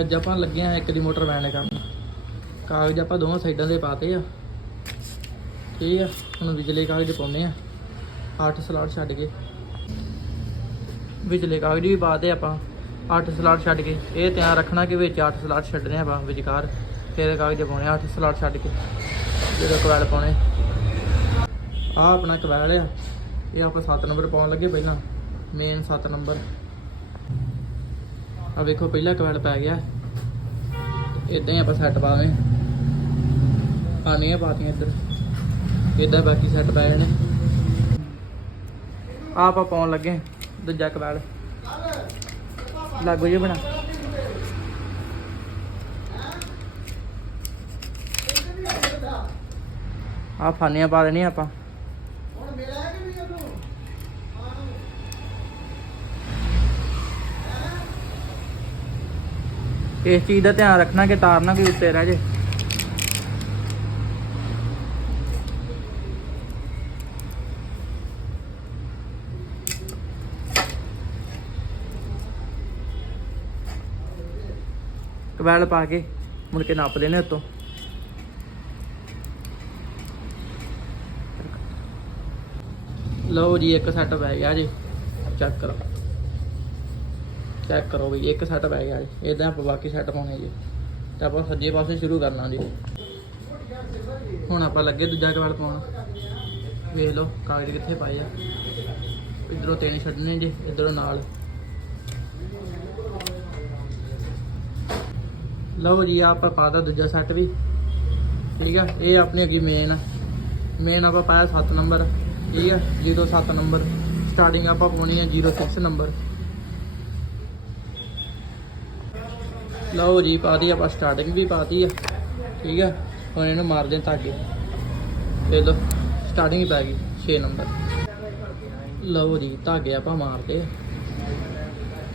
ਅੱਜ ਆਪਾਂ ਲੱਗੇ ਆ ਇੱਕ ਦੀ ਮੋਟਰ ਵੈਨ ਕਰਨ ਕਾਗਜ਼ ਆਪਾਂ ਦੋਵਾਂ ਸਾਈਡਾਂ ਦੇ ਪਾਤੇ ਆ। ਠੀਕ ਆ, ਹੁਣ ਵਿਜਲੇ ਕਾਗਜ਼ ਪਾਉਣੇ ਆ। 8 ਸਲਾਟ ਛੱਡ ਕੇ। ਵਿਜਲੇ ਕਾਗਜ਼ ਵੀ ਪਾਤੇ ਆਪਾਂ 8 ਸਲਾਟ ਛੱਡ ਕੇ। ਇਹ ਧਿਆਨ ਰੱਖਣਾ ਕਿ ਵਿੱਚ 8 ਸਲਾਟ ਛੱਡਣੇ ਆਪਾਂ ਵਿਚਕਾਰ। ਫਿਰ ਕਾਗਜ਼ ਪਾਉਣੇ 8 ਸਲਾਟ ਛੱਡ ਕੇ। ਜਦੋਂ ਕਵੈਲ ਪਾਉਣੇ। ਆ ਆਪਣਾ ਕਵੈਲ ਆ। ਇਹ ਆਪਾਂ 7 ਨੰਬਰ ਪਾਉਣ ਲੱਗੇ ਪਹਿਲਾਂ। Main 7 number. ਆ ਵੇਖੋ, ਪਹਿਲਾ ਕਵੈਲ ਪੈ ਗਿਆ। ਇਦਾਂ ਹੀ ਆਪਾਂ ਸੈੱਟ ਪਾਵੇਂ। ਪਾਣੀਆਂ ਪਾਤੀਆਂ ਇੱਧਰ। ਇਦਾਂ ਬਾਕੀ ਸੈੱਟ ਪੈ ਜਾਣੇ। ਆ ਆਪਾਂ ਪਾਉਣ ਲੱਗੇ ਦੂਜਾ ਕਵੈਲ ਲੱਗੋ ਜੀ ਬਣਾ। ਆ ਫਾਨੀਆਂ ਪਾ ਦੇਣੀਆਂ ਆਪਾਂ। ਇਸ ਚੀਜ਼ ਦਾ ਧਿਆਨ ਰੱਖਣਾ ਕਿ ਤਾਰ ਨਾ ਕੋਈ ਉੱਤੇ ਰਹਿ ਜੇ ਕਵੈਲ ਪਾ ਕੇ ਮੁੜ ਕੇ ਨੱਪ ਦੇਣੇ ਉੱਤੋਂ ਲਓ ਜੀ ਇੱਕ ਸੈੱਟ ਪੈ ਗਿਆ ਜੀ ਚੈੱਕ ਕਰੋ ਚੈੱਕ ਕਰੋ ਵੀ ਇੱਕ ਸੈੱਟ ਪੈ ਗਿਆ ਜੀ। ਇਦਾਂ ਆਪਾਂ ਬਾਕੀ ਸੈੱਟ ਪਾਉਣੇ ਜੀ। ਤੇ ਆਪਾਂ ਸੱਜੇ ਪਾਸੇ ਸ਼ੁਰੂ ਕਰਨਾ ਜੀ। ਹੁਣ ਆਪਾਂ ਲੱਗੇ ਦੂਜਾ ਕਵਲ ਪਾਉਣਾ। ਵੇਖ ਲਓ, ਕਾਗਜ਼ ਕਿੱਥੇ ਪਾਏ ਆ। ਇਧਰੋਂ ਤਿੰਨ ਛੱਡਣੇ ਜੀ, ਇਧਰੋਂ ਨਾਲ। ਲਓ ਜੀ, ਆਹ ਆਪਾਂ ਪਾਦਾ ਦੂਜਾ ਸੈੱਟ ਵੀ। ਠੀਕ ਆ, ਇਹ ਆਪਣੇ ਅੱਗੇ ਮੇਨ ਆ। ਮੇਨ ਆਪਾਂ ਪਾਇਆ 7 ਨੰਬਰ ਠੀਕ ਆ 07 ਨੰਬਰ ਸਟਾਰਟਿੰਗ ਆਪਾਂ ਪਾਉਣੀ ਆ 06 ਨੰਬਰ ਲਓ ਜੀ ਪਾਦੀ ਆਪਾਂ ਸਟਾਰਟਿੰਗ ਵੀ ਪਾਤੀ ਆ। ਠੀਕ ਆ? ਹੁਣ ਇਹਨੂੰ ਮਾਰਦੇ ਧਾਗੇ। ਦੇ ਲਓ ਸਟਾਰਟਿੰਗ ਹੀ ਪੈ ਗਈ 6 ਨੰਬਰ ਲਓ ਜੀ, ਧਾਗੇ ਆਪਾਂ ਮਾਰਦੇ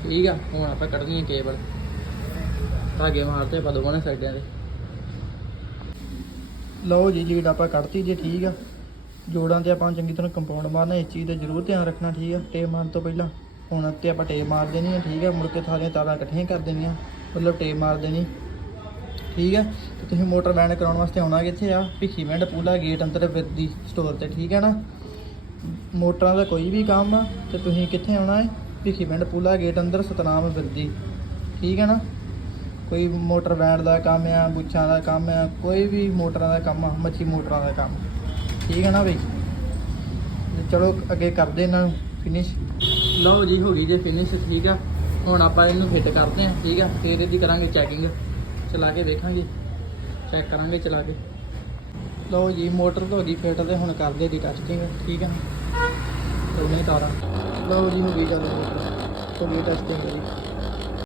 ਠੀਕ ਆ? ਹੁਣ ਆਪਾਂ ਕੱਢਣੀ ਆ ਕੇਬਲ ਧਾਗੇ ਮਾਰਦੇ ਆਪਾਂ ਦੋਵਾਂ ਨੇ ਸਾਈਡਾਂ ਦੇ ਲਓ ਜੀ ਲੀਡ ਆਪਾਂ ਕੱਢਤੀ ਜੇ ਠੀਕ ਆ। ਜੋੜਾਂ ਤੇ ਆਪਾਂ ਚੰਗੀ ਤਰ੍ਹਾਂ ਕੰਪਾਊਂਡ ਮਾਰਨਾ, ਇਸ ਚੀਜ਼ ਦਾ ਜ਼ਰੂਰ ਧਿਆਨ ਰੱਖਣਾ, ਠੀਕ ਆ? ਟੇਪ ਮਾਰਨ ਤੋਂ ਪਹਿਲਾਂ। ਹੁਣ ਉੱਤੇ ਆਪਾਂ ਟੇਪ ਮਾਰ ਦੇਣੀ ਆ, ਠੀਕ ਆ? ਮੁੜ ਕੇ ਥਾਲੀਆਂ ਤਾਰਾਂ ਇਕੱਠੀਆਂ ਕਰ ਦੇਣੀਆਂ। ਮਤਲਬ ਟੇਪ ਮਾਰ ਦੇਣੀ ਠੀਕ ਹੈ? ਤੇ ਤੁਸੀਂ ਮੋਟਰ ਬੈਂਡ ਕਰਾਉਣ ਵਾਸਤੇ ਆਉਣਾ ਕਿੱਥੇ ਆ? ਭਿੱਖੀ ਮਿੰਡ ਪੂਲਾ ਗੇਟ ਅੰਦਰ ਵਿਰਦੀ ਸਟੋਰ ਤੇ, ਠੀਕ ਹੈ ਨਾ? ਮੋਟਰਾਂ ਦਾ ਕੋਈ ਵੀ ਕੰਮ ਆ ਤੇ ਤੁਸੀਂ ਕਿੱਥੇ ਆਉਣਾ ਹੈ? ਭਿੱਖੀ ਮਿੰਡ ਪੂਲਾ ਗੇਟ ਅੰਦਰ ਸਤਨਾਮ ਵਿਰਦੀ ਠੀਕ ਹੈ ਨਾ? ਕੋਈ ਮੋਟਰ ਵੈਂਡ ਦਾ ਕੰਮ ਆ, ਗੁੱਛਾਂ ਦਾ ਕੰਮ ਆ, ਕੋਈ ਵੀ ਮੋਟਰਾਂ ਦਾ ਕੰਮ ਆ, ਮੱਛੀ ਮੋਟਰਾਂ ਦਾ ਕੰਮ। ਠੀਕ ਹੈ ਨਾ ਬਈ? ਤੇ ਚਲੋ ਅੱਗੇ ਕਰਦੇ ਇਹਨਾਂ ਨੂੰ ਫਿਨਿਸ਼ ਲਓ ਜੀ, ਹੋ ਗਈ ਜੇ ਫਿਨਿਸ਼ ਠੀਕ ਆ? ਹੁਣ ਆਪਾਂ ਇਹਨੂੰ ਫਿੱਟ ਕਰਦੇ ਹਾਂ, ਠੀਕ ਆ? ਫਿਰ ਇਹਦੀ ਕਰਾਂਗੇ ਚੈਕਿੰਗ ਚਲਾ ਕੇ ਦੇਖਾਂਗੇ। ਚੈੱਕ ਕਰਾਂਗੇ, ਚਲਾ ਕੇ। ਲਓ ਜੀ, ਮੋਟਰ ਤੋਂ ਗਈ ਫਿੱਟ ਤੇ ਹੁਣ ਕਰਦੇ ਦੀ ਟੈਸਟਿੰਗ ਠੀਕ ਆ? ਤੇ ਨਹੀਂ ਤਾਰਾਂ। ਲਓ ਜੀ, ਹੋ ਗਈ ਗੱਲ ਮੋਟਰ। ਤੋਂ ਗਈ ਟੈਸਟਿੰਗ ਜੀ।